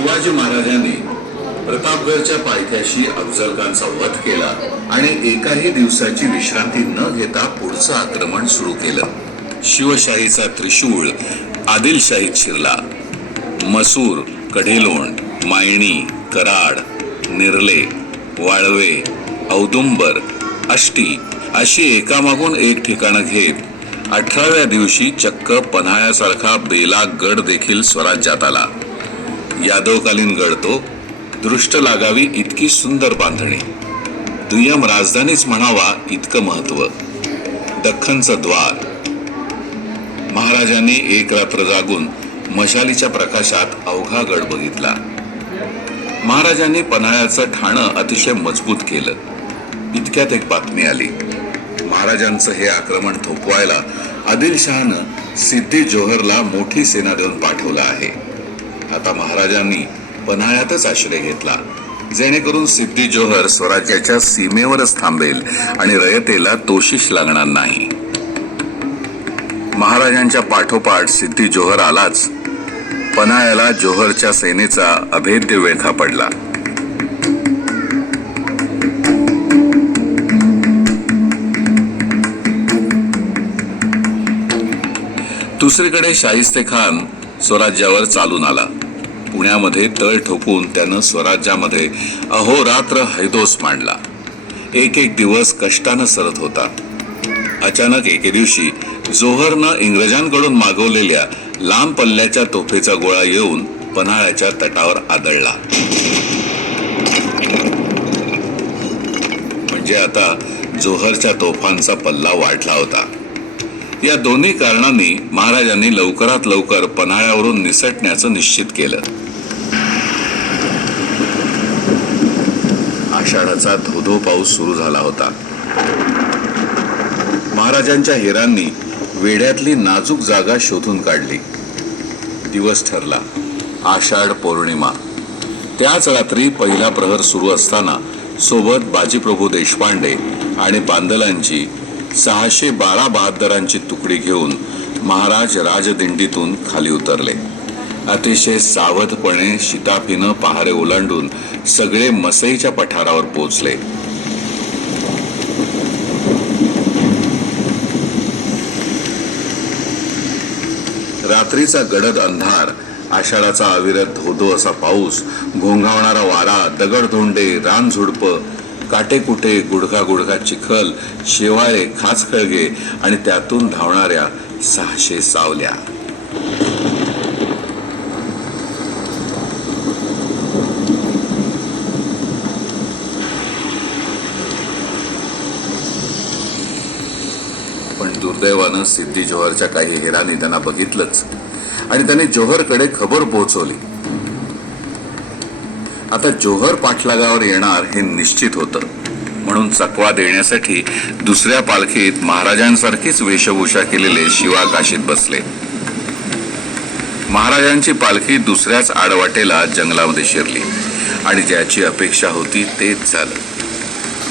शिवाजी महाराजांनी प्रतापगडच्या पायथ्याशी अफजल खानचा वध केला आणि एकाही दिवसाची विश्रांती न घेता पुढचं आक्रमण सुरू केलं. शिवशाहीचा त्रिशूळ आदिलशाहीत शिरला. मसूर, कढेलोण, मायणी, कराड, निर्ले, वाळवे, औदुंबर, आष्टी अशी एकामागून एक ठिकाणं घेत 18व्या दिवशी चक्क पन्हाळ्यासारखा बेला गड देखील स्वराज्यात आला. यादवकालीन गड तो, दृष्ट लागावी इतकी सुंदर बांधणी, दुय्यम राजधानीच म्हणावा इतकं महत्व, दख्खनचं द्वार. महाराजांनी एक रात्र जागून मशालीच्या प्रकाशात अवघा गड बघितला. महाराजांनी पन्हाळ्याचं ठाणं अतिशय मजबूत केलं. इतक्यात एक बातमी आली. महाराजांचं हे आक्रमण थोपवायला आदिलशहानं सिद्दी जोहरला मोठी सेना देऊन पाठवलं आहे. आता महाराजांनी पन्हाळ्यातच आश्रय घेतला, जेणेकरून सिद्दी जोहर स्वराज्याच्या सीमेवरच थांबेल आणि रयतेला तोशिष लागणार नाही. महाराजांच्या पाठोपाठ सिद्दी जोहर आलाच. पन्हाळ्याला जोहरच्या सेनेचा अभेद्य विळखा पडला. दुसरीकडे शाहिस्ते खान स्वराज्यावर चालून आला. पुण्यामध्ये तळ ठोकून त्यानं स्वराज्यामध्ये अहोरात्र हैदोस मांडला. एक एक दिवस कष्टानं सरत होता. अचानक एके दिवशी जोहरनं इंग्रजांकडून मागवलेल्या लांब पल्ल्याच्या तोफेचा गोळा येऊन पन्हाळ्याच्या तटावर आदळला. म्हणजे आता जोहरच्या तोफांचा पल्ला वाढला होता. या दोन्ही कारणांनी महाराजांनी लवकरात लवकर पन्हाळ्यावरून निसटण्याचं निश्चित केलं. आषाढाचा धोधो पाऊस सुरू झाला होता. महाराजांच्या हेरांनी वेढ्यातली नाजूक जागा शोधून काढली. दिवस ठरला, आषाढ पौर्णिमा. त्याच रात्री पहिला प्रहर सुरू असताना सोबत बाजीप्रभू देशपांडे आणि बांदलांची 612 बहादरांची तुकडी घेऊन महाराज राजदिंडीतून खाली उतरले. अतिशय सावधपणे शिताफीनं पहारे ओलांडून सगळे मसईच्या पठारावर पोचले. रात्रीचा गडद अंधार, आषाढाचा अविरत धोधो असा पाऊस, घोंघावणारा वारा, दगडधोंडे, रानझुडपं, काटेकुटे, गुडघा गुडघा चिखल, शेवाळे, खाचखळगे आणि त्यातून धावणाऱ्या 600 सावल्या. पण दुर्दैवानं सिद्दी जोहरच्या काही हेरांनी त्यांना बघितलंच आणि त्यांनी जोहरकडे खबर पोहोचवली. आता जोहर पाठलागावर येणार हे निश्चित होतं. म्हणून चकवा देण्यासाठी दुसऱ्या पालखीत महाराजांसारखीच वेशभूषा केलेले शिवा काशीत बसले. महाराजांची पालखी दुसऱ्याच आडवाटेला जंगलामध्ये शिरली आणि ज्याची अपेक्षा होती तेच झालं.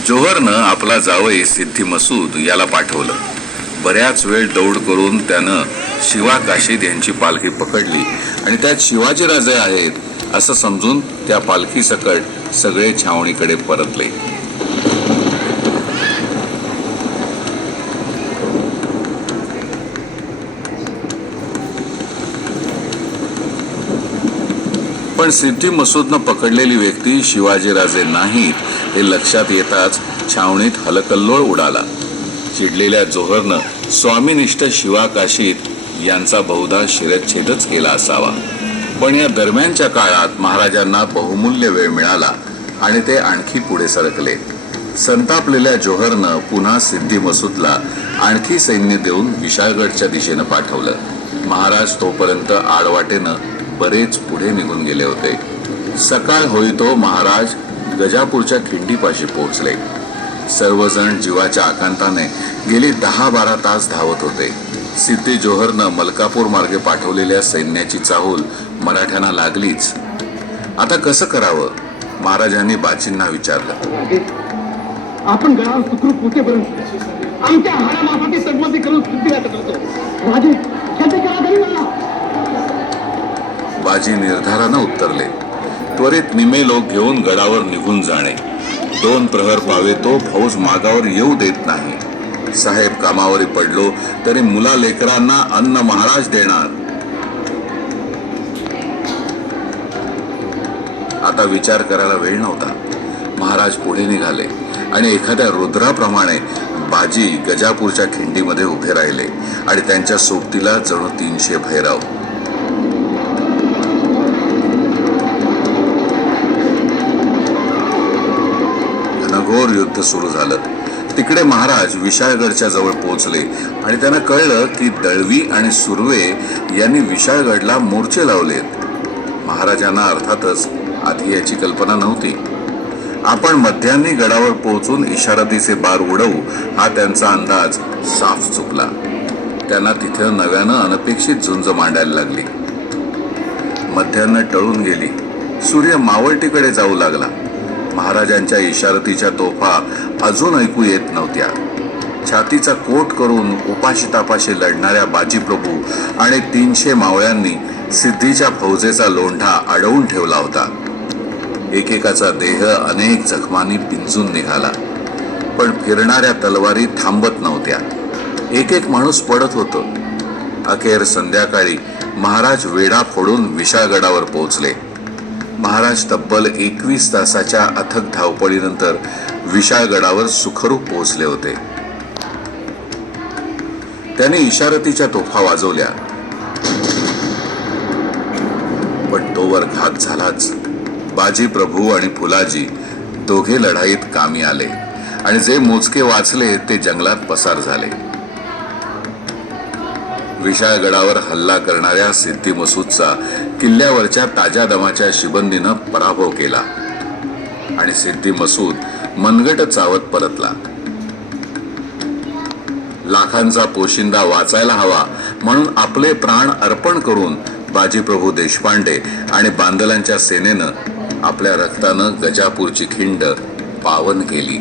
जोहरनं आपला जावई सिद्दी मसूद याला पाठवलं. बऱ्याच वेळ दौड करून त्यानं शिवा काशीद यांची पालखी पकडली आणि त्यात शिवाजीराजे आहेत असं समजून त्या पालखी सकट सगळे छावणीकडे परतले. पण सिद्दी मसूदनं पकडलेली व्यक्ती शिवाजीराजे नाहीत हे लक्षात येताच छावणीत हलकल्लोळ उडाला. चिडलेल्या जोहरनं स्वामीनिष्ठ शिवा काशीद यांचा बहुधा शिरच्छेदच केला असावा. पण या दरम्यानच्या काळात महाराजांना बहुमूल्य वेळ मिळाला आणि ते आणखी पुढे सरकले. संतापलेल्या जोहरनं पुन्हा सिद्दी मसूदला आणखी सैन्य देऊन विशाळगडच्या दिशेनं पाठवलं. महाराज तोपर्यंत आडवाटेनं बरेच पुढे निघून गेले होते. सकाळ होईतो महाराज गजापूरच्या खिंडीपाशी पोहोचले. सर्वजण जीवाच्या आकांताने गेली 10-12 तास धावत होते. सिद्दी जोहरनं मलकापूर मार्गे पाठवलेल्या सैन्याची चाहूल मराठ्यांना लागलीच. आता कसं करावं? महाराजांनी बाचींना विचारलं. आपण गडावर सुखरूप पोहोचेपर्यंत आमच्या हाडामापाची सगमती करून सिद्धी वाटत होतो. राजे, बाजी निर्धारानं उत्तरले. त्वरित निमे लोक घेऊन गडावर निघून जाणे. 2 प्रहर पावे तो फौज मागावर येऊ देत नाही. साहेब कामावरी पडलो तरी मुला लेकरांना अन्न महाराज देणार. आता विचार करायला वेळ नव्हता. महाराज पुढे निघाले आणि एखाद्या रुद्राप्रमाणे बाजी गजापूरच्या खिंडीमध्ये उभे राहिले आणि त्यांच्या सोबतीला जणू 300 भैरव. घनघोर युद्ध सुरू झालं. तिकडे महाराज विशाळगडच्या जवळ पोहोचले आणि त्यांना कळलं की दळवी आणि सुर्वे यांनी विशाळगडला मोर्चे लावलेत. महाराजांना अर्थातच आधी याची कल्पना नव्हती. आपण मध्यान्ही गडावर पोहोचून इशारतीचे बार उडवू हा त्यांचा अंदाज साफ चुकला. त्यांना तिथे नव्यानं अनपेक्षित झुंज मांडायला लागली. मध्यान्ह टळून गेली. सूर्य मावळतीकडे जाऊ लागला. महाराजांच्या इशारतीच्या तोफा अजून ऐकू येत नव्हत्या. छातीचा कोट करून उपाशी तापाशी लढणाऱ्या बाजीप्रभू आणि 300 मावळ्यांनी सिद्धीच्या फौजेचा लोंढा अडवून ठेवला होता. एकेकाचा देह अनेक जखमांनी पिंजून निघाला, पण फिरणाऱ्या तलवारी थांबत नव्हत्या. एक एक माणूस पडत होतो. अखेर संध्याकाळी महाराज वेढा फोडून विशाळगडावर पोहोचले. महाराज तब्बल 21 तासाच्या अथक धावपळीनंतर विशाळगडावर सुखरूप पोहोचले होते. त्यांनी इशारतीच्या तोफा वाजवल्या, पण तोवर घात झालाच. बाजी प्रभू आणि फुलाजी दोघे लढाईत कामी आले आणि जे मोजके वाचले ते जंगलात पसार झाले. विशाळगडावर हल्ला करणाऱ्या सिद्धी मसूदचा किल्ल्यावरच्या ताज्या दमाच्या शिबंदीनं पराभव केला आणि सिद्धी मसूद मनगट चावत परतला. लाखांचा पोशिंदा वाचायला हवा म्हणून आपले प्राण अर्पण करून बाजीप्रभू देशपांडे आणि बांदलांच्या सेनेनं आपल्या रक्तानं गजापूरची खिंड पावन केली.